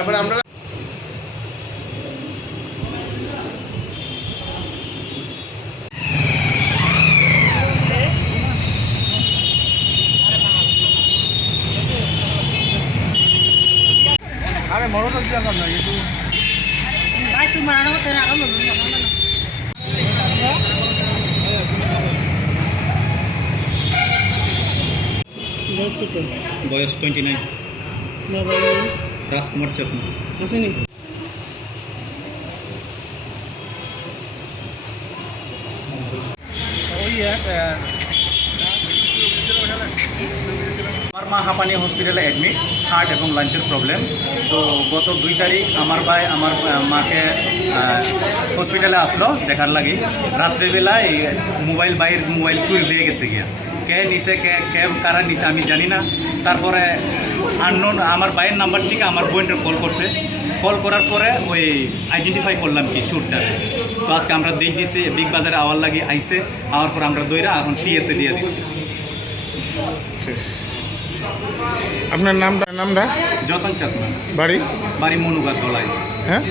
এবার আমরা আরে মরণ কি আকার না একটু ভাই তুই মারানো তো না আলো বয়স কত? বয়স 29। রাজকুমার চাকমা। আসেনি আমার মা হাঁপানি হসপিটালে অ্যাডমিট, হার্ট এবং লাঞ্চের প্রবলেম। তো গত 2 তারিখ আমার ভাই আমার মাকে হসপিটালে আসলো দেখার লাগে। রাত্রেবেলায় বাইরের মোবাইল চুরি হয়ে গেছে গিয়া। কে নিছে কে কারা নিছে আমি জানি না। তারপরে আননোন আমার ভাইয়ের নাম্বার থেকে আমার বোনটা কল করছে। কল করার পরে ওই আইডেন্টিফাই করলাম কি চোরটা। তো আজকে আমরা দেখ দিছি বিগ বাজারে আওয়ার লাগে আইসে, আওয়ার পর আমরা দইরা এখন পিএসএ দিয়ে দিচ্ছি। আপনার নামটা যতন চাকমা, বাড়ি বাড়ি মনুগার তলায়। হ্যাঁ